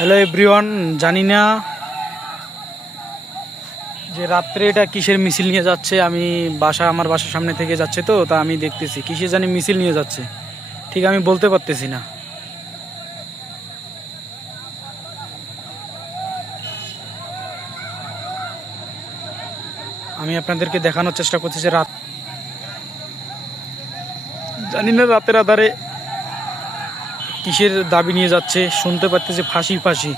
Hello everyone, জানি না যে রাত্রে এটা কিসের মিছিল নিয়ে যাচ্ছে। আমি আমার বাসার সামনে থেকে যাচ্ছে, তো তা আমি দেখতেছি কিসের জানি মিছিল নিয়ে যাচ্ছে, ঠিক আমি বলতে পারতেছি না। আমি আপনাদেরকে দেখানোর চেষ্টা করছি যে জানি না রাতের আধারে কিসের দাবি নিয়ে যাচ্ছে। শুনতে পারতেছি ফাঁসি ফাঁসি।